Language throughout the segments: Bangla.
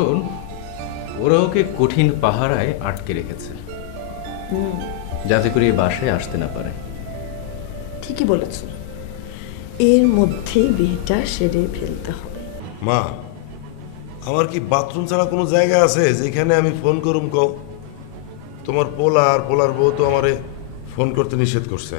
কারণ ওরা ওকে কঠিন পাহারায় আটকে রেখেছে, যাতে করে এই বাসায় আসতে না পারে। ঠিকই বলেছ, এর মধ্যেই বিয়েটা সেরে ফেলতে হবে। মা, আমার কি বাথরুম ছাড়া কোনো জায়গা আছে যেখানে আমি ফোন করুম? কও, তোমার পোলা আর পোলার বউ তো আমারে ফোন করতে নিষেধ করছে।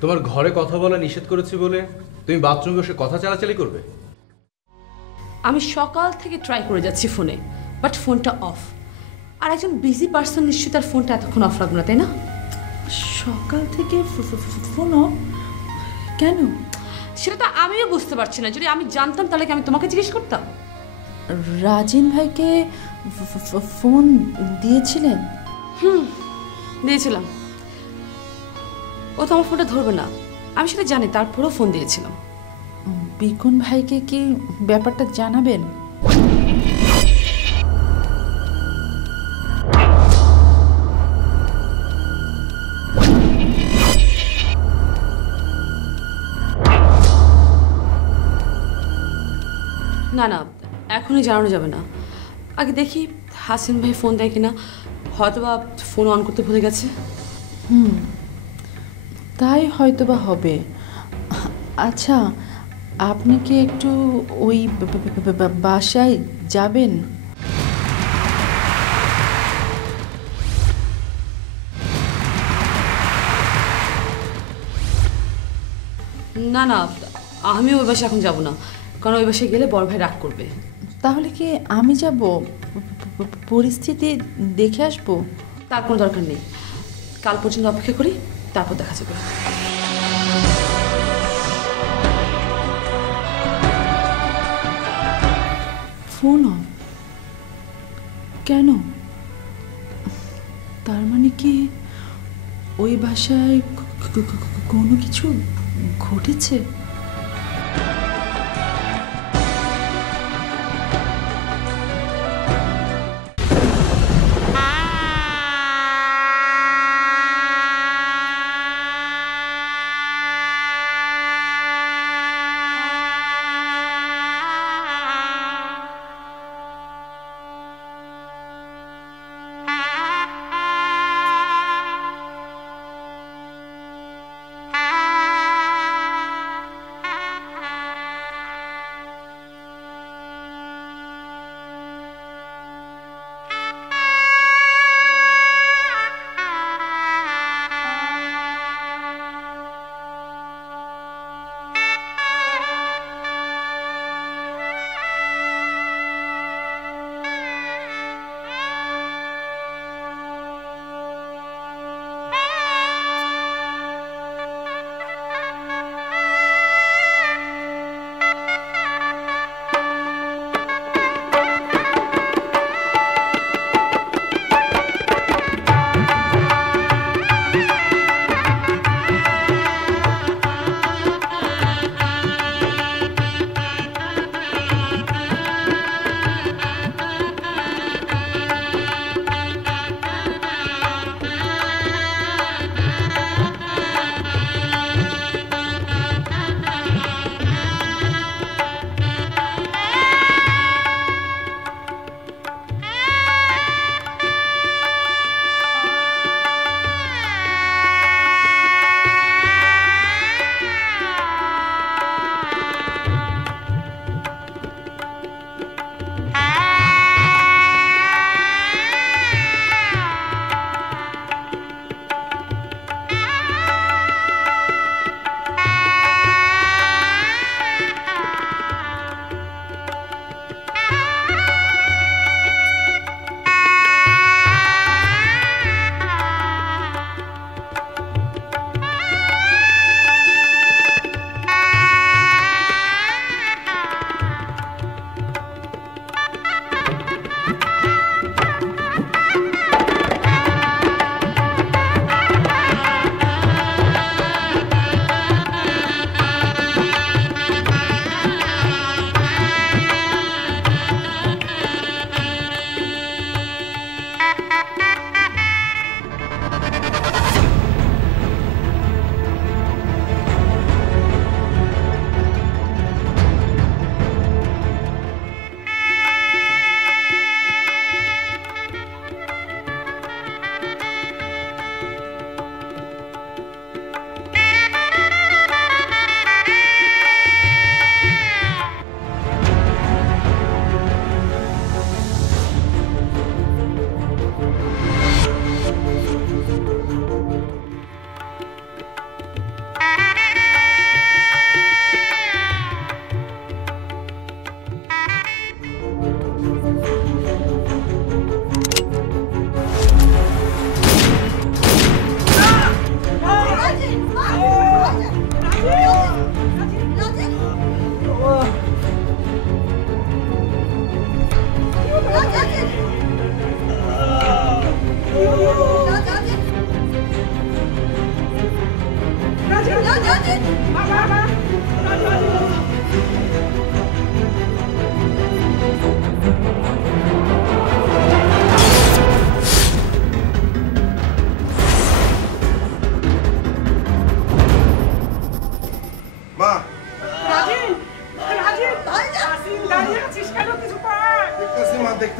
তোমার ঘরে কথা বলা নিষেধ করেছি বলে তুমি বাথরুমে বসে কথা চালাচালি করবে? আমি সকাল থেকে ট্রাই করে যাচ্ছি ফোনে, বাট ফোনটা অফ। আর একজন বিজি পার্সন নিশ্চয়ই তার ফোনটা এতক্ষণ অফ রাখবে না, তাই না? সকাল থেকে ফোন অফ কেন? সেটা তো আমিও বুঝতে পারছি না। যদি আমি জানতাম তাহলে কি আমি তোমাকে জিজ্ঞেস করতাম? রাজিন ভাইকে ফোন দিয়েছিলেন? দিয়েছিলাম। ও তো আমার ফোনটা ধরবে না, আমি সেটা জানি, তারপরেও ফোন দিয়েছিলাম। বিকুন ভাইকে কি ব্যাপারটা জানাবেন? না না, এখনই জানানো যাবে না। আগে দেখি হাসিন ভাই ফোন দেয় কিনা, হয়তোবা ফোন অন করতে ভুলে গেছে। তাই হয়তোবা হবে। আচ্ছা, আপনি কি একটু ওই বাসায় যাবেন? না না, আমি ওই বাসায় এখন যাব না, কারণ ওই বাসায় গেলে বড় ভাই রাগ করবে। তাহলে কি আমি যাব? পরিস্থিতি দেখে আসবো? তার কোনো দরকার নেই, কাল পর্যন্ত অপেক্ষা করি, তারপর দেখা যাবে। ফোন অফ কেন? তার মানে কি ওই বাসায় কোনো কিছু ঘটেছে?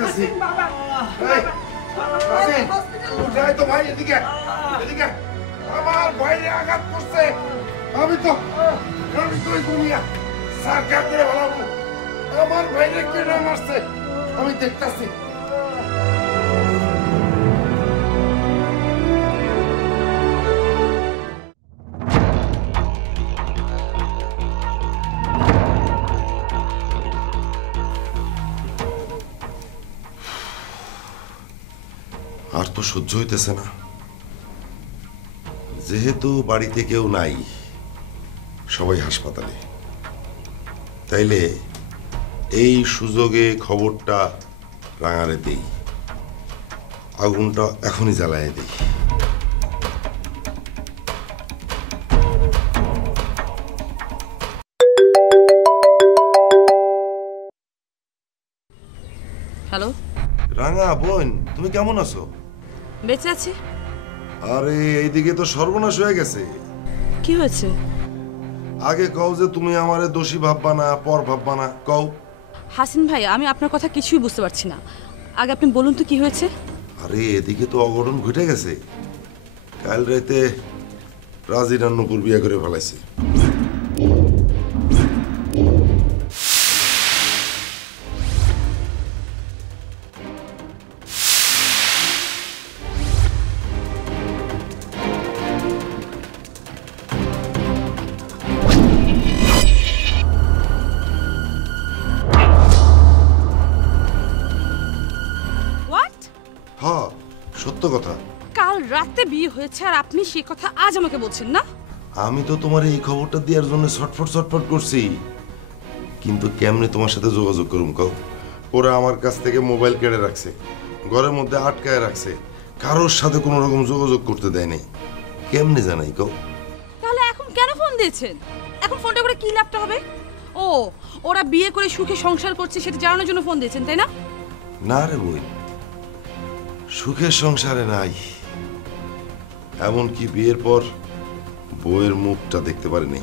দেখতেছি এই, রাজিন, উঠে আয় তো ভাই, এদিকে এদিকে। আমার বাইরে আঘাত করছে, আমি তো এই দুনিয়া সারকার করে ভালাবো। আমার বাইরে কেটে মারছে, আমি দেখতেছি। আর তো সহ্য হইতেছে না। যেহেতু বাড়িতে কেউ নাই, সবাই হাসপাতালে, তাইলে এই সুযোগে খবরটা রাঙারে দেই, আগুনটা এখনই জ্বালায় দেই। হ্যালো, রাঙা বোন, তুমি কেমন আছো? বেঁচে আছি। আরে এইদিকে তো সর্বনাশ হয়ে গেছে। কি হয়েছে? আগে কও যে তুমি আমারে দোষী ভাববা না, পর ভাববা না, কও। হাসিন ভাই, আমি আপনার কথা কিছুই বুঝতে পারছি না। আগে আপনি বলুন তো কি হয়েছে। আরে এদিকে তো অঘটন ঘটে গেছে। কাল রাতে রাজির আর নূপুর বিয়ে করে ফেলাইছে। হোয়াট? হ্যাঁ, সত্য কথা। কাল রাতে বিয়ে হয়েছে আর আপনি সেই কথা আজ আমাকে বলছেন না? আমি তো তোমার এই খবরটা দেওয়ার জন্য ছটফট করছি, কিন্তু কেমনে তোমার সাথে যোগাযোগ করুম কও? ওরা আমার কাছ থেকে মোবাইল কেড়ে রাখছে, ঘরের মধ্যে আটকায় রাখছে, কারোর সাথে কোনো রকম যোগাযোগ করতে দেয় নাই। কেমনে জানাই কও? তাহলে এখন কেন ফোন দিয়েছেন? এখন ফোনটা করে কি লাভটা হবে? ও, ওরা বিয়ে করে সুখে সংসার করছে সেটা জানানোর জন্য ফোন দিয়েছেন, তাই না? না রে বই, সুখের সংসারে নাই। এমনকি বিয়ের পর বউয়ের মুখটা দেখতে পারিনি।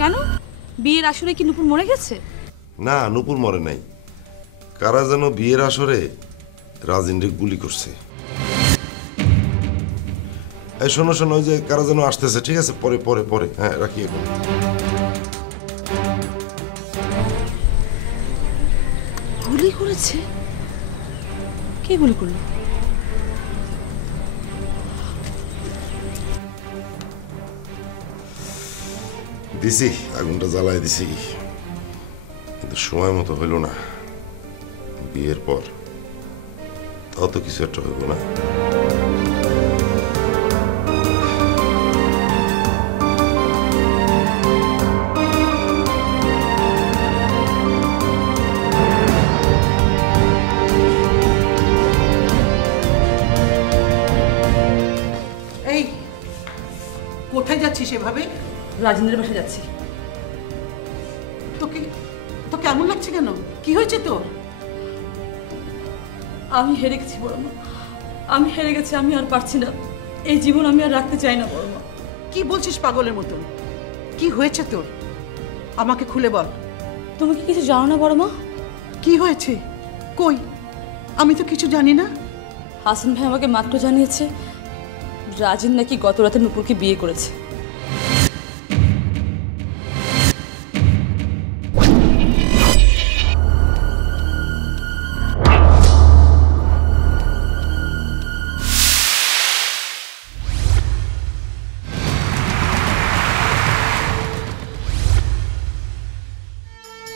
কেন? বিয়ের আসরে কি নূপুর মরে গেছে? না, নূপুর মরে নাই। কারা যেন বিয়ের আসরে রাজিনরে গুলি করছে। এই শোনো শোনো, ওই যে কারা যেন আসতেছে। ঠিক আছে, পরে পরে পরে, হ্যাঁ রাখি এখন। গুলি করেছে? কে গুলি করলো? দিছি, আগুনটা জ্বালায় দিছি, কিন্তু সময় মতো হইল না। বিয়ের পর তাও তো কিছু একটা হইব না। এই কোথায় যাচ্ছিস এভাবে? রাজেন্দ্রের বাসায় যাচ্ছি। তোকে তো কেমন লাগছে কেন? কি হয়েছে তোর? আমি হেরে গেছি বড় মা, আমি হেরে গেছি। আমি আর পারছি না, এই জীবন আমি আর রাখতে চাই না বড় মা। কি বলছিস পাগলের মতন? কি হয়েছে তোর? আমাকে খুলে বল। তুমি কি কিছু জানো না বড় মা? কি হয়েছে? কই, আমি তো কিছু জানি না। হাসিন ভাই আমাকে মাত্র জানিয়েছে রাজিন নাকি গত রাতে নূপুরকে বিয়ে করেছে।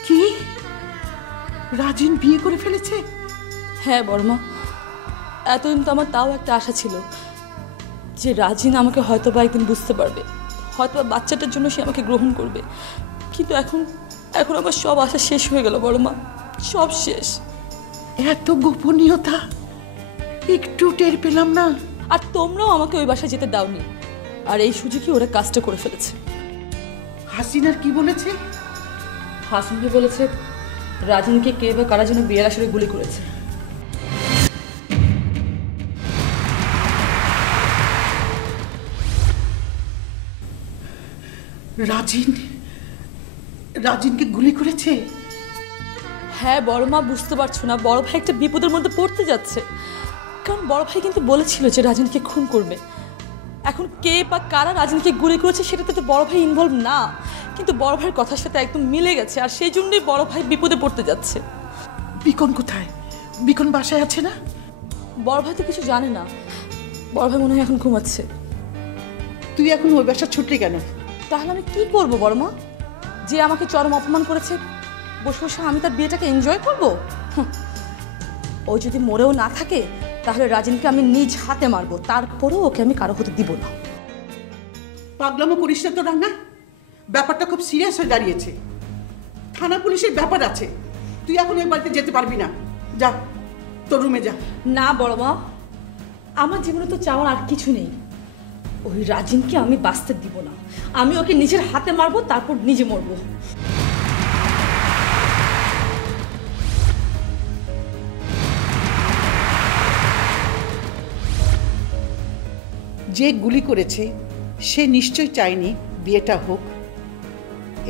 কি? রাজিন বিয়ে করে ফেলেছে? হ্যাঁ বড়মা, এতদিন তো আমার তাও একটা আশা ছিল যে রাজিন আমাকে হয়তো বা একদিন বুঝতে পারবে, হয়তো বা বাচ্চাটার জন্য সে আমাকে গ্রহণ করবে। কিন্তু এখন এখন আমার সব আশা শেষ হয়ে গেল বড়মা, সব শেষ। এত গোপনীয়তা একটু টের পেলাম না। আর তোমরাও আমাকে ওই বাসায় যেতে দাওনি, আর এই সুযোগে ওরা কাজটা করে ফেলেছে। হাসিনার কি বলেছে? হাসিন ভাই বলেছে রাজিনকে কে বা কারা যেন বিয়ের আসরে গুলি করেছে। রাজিনকে গুলি করেছে? হ্যাঁ বড় মা, বুঝতে পারছো না, বড় ভাই একটা বিপদের মধ্যে পড়তে যাচ্ছে। কারণ বড় ভাই কিন্তু বলেছিল যে রাজিনকে খুন করবে। এখন কে বা কারা রাজিনকে গুলি করেছে সেটাতে তো বড় ভাই ইনভলভ না, কিন্তু বড় ভাইয়ের কথার সাথে একদম মিলে গেছে, আর সেই জন্যই বড় ভাই বিপদে পড়তে যাচ্ছে। বিকন কোথায়? বিকন বাসায় আছে না? বড় ভাই তো কিছু জানে না, বড় ভাই মনে হয় এখন ঘুমাচ্ছে। তুই এখন ওই বাসা ছুটলি কেন? তাহলে আমি কি করবো বড় মা? যে আমাকে চরম অপমান করেছে, বসে বসে আমি তার বিয়েটাকে এনজয় করবো? ও যদি মরেও না থাকে তাহলে রাজিনকে আমি নিজ হাতে মারবো, তারপরেও ওকে আমি কারো হতে দিব না। পাগলামো করিস না তো রান্না, ব্যাপারটা খুব সিরিয়াস হয়ে দাঁড়িয়েছে। থানা পুলিশের ব্যাপার আছে, তুই এখন ওই বাড়িতে যেতে পারবি না। যা তোর রুমে যা। না বড় মা, আমার জীবনে তো চাওয়ার আর কিছু নেই। ওই রাজিনকে আমি বাঁচতে দিব না, আমি ওকে নিজের হাতে মারবো, তারপর নিজে মরবো। যে গুলি করেছে সে নিশ্চয় চায়নি বিয়েটা হোক।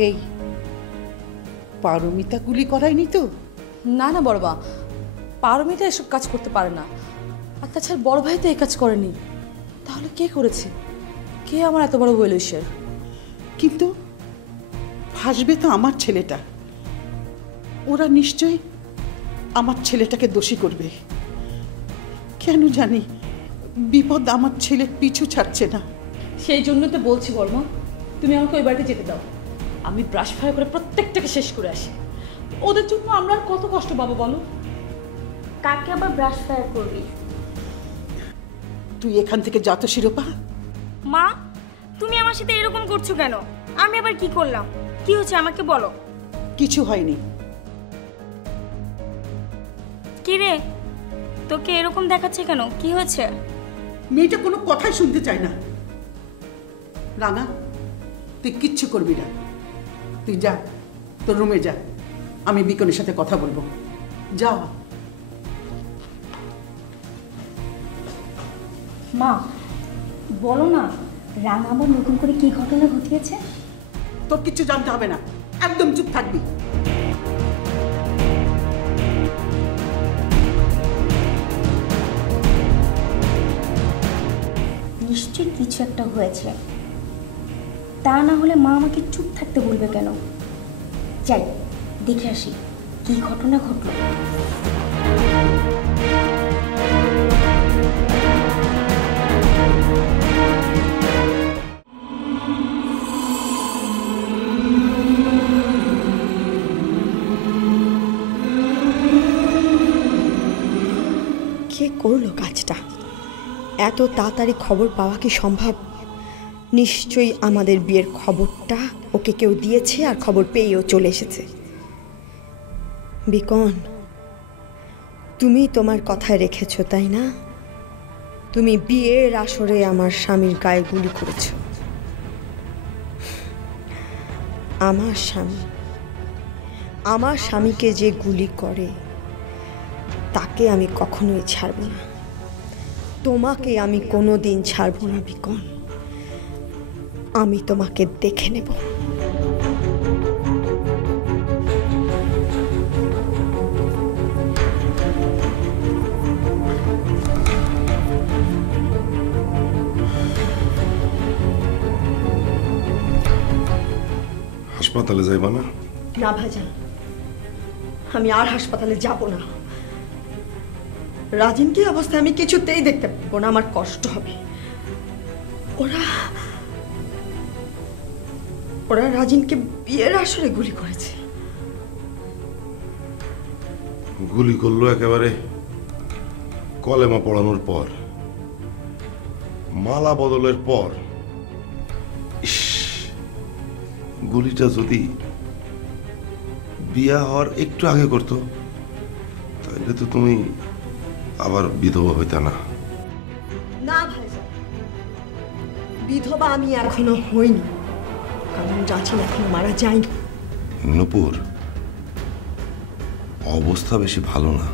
এই পারমিতা গুলি করায়নি তো? না না বড় মা, পারমিতা এসব কাজ করতে পারে না। আর তাছাড়া বড় ভাই তো এই কাজ করেনি, তাহলে কে করেছে? কে আমার এত বড় ওয়েল উইশার? কিন্তু ফাঁসবে তো আমার ছেলেটা। ওরা নিশ্চয় আমার ছেলেটাকে দোষী করবে। কেন জানি বিপদ আমার ছেলের পিছু ছাড়ছে না। সেই জন্য তো বলছি বড় মা, তুমি আমাকে ওই বাড়িতে যেতে দাও, আমি ব্রাশ ফায়ার করে প্রত্যেকটাকে শেষ করে আসি। ওদের জন্য আমরা আর কত কষ্ট পাবো বলো? কাকে আবার ব্রাশ ফায়ার করবি? তুই এখান থেকে যা তো শিরোপা। মা, তুমি আমার সাথে এরকম করছো কেন? আমি আবার কি করলাম? কি হচ্ছে আমাকে বলো। কিছু হয়নি। কি রে, তোকে এরকম দেখাচ্ছে কেন? কি হয়েছে? মেয়েটা কোনো কথাই শুনতে চায় না। রাঙা, তুই কিচ্ছু করবি না, তুই যা তোর রুমে যা, আমি বিকনের সাথে কথা বলবো। যা। মা বলো না, রাঙা আবার নতুন করে কি ঘটনা ঘটিয়েছে? তোর কিচ্ছু জানতে হবে না, একদম চুপ থাকবি। নিশ্চয়ই কিছু একটা হয়েছে, তা না হলে মা আমাকে চুপ থাকতে বলবে কেন? যাই দেখে আসি কি ঘটনা ঘটলো। কে করলো কাজটা? এত তাড়াতাড়ি খবর পাওয়া কি সম্ভব? নিশ্চয়ই আমাদের বিয়ের খবরটা ওকে কেউ দিয়েছে, আর খবর পেয়েও চলে এসেছে। বিকন, তুমি তোমার কথায় রেখেছ তাই না? তুমি বিয়ের আসরে আমার স্বামীর গায়ে গুলি করেছ। আমার স্বামীকে যে গুলি করে তাকে আমি কখনোই ছাড়ব না। তোমাকে আমি কোনোদিন ছাড়ব না বিকন, আমি তোমাকে দেখে নেব। হাসপাতালে যাইবা না? না ভাইজান, আমি আর হাসপাতালে যাব না। রাজিনকে অবস্থায় আমি কিছুতেই দেখতে পাবো না, আমার কষ্ট হবে। ওরা রাজিনকে বিয়ের আসরে গুলি করেছে। গুলি করলো একেবারে কলেমা পড়ানোর পর, মালা বদলের পর। ইস, গুলিটা যদি বিয়া হওয়ার একটু আগে করতো তাহলে তো তুমি আবার বিধবা হইতা না। না ভাইজান, বিধবা আমি এখনো হইনি, কারণ রাজিন এখনো মারা যায়নি। নূপুর, অবস্থা বেশি ভালো না।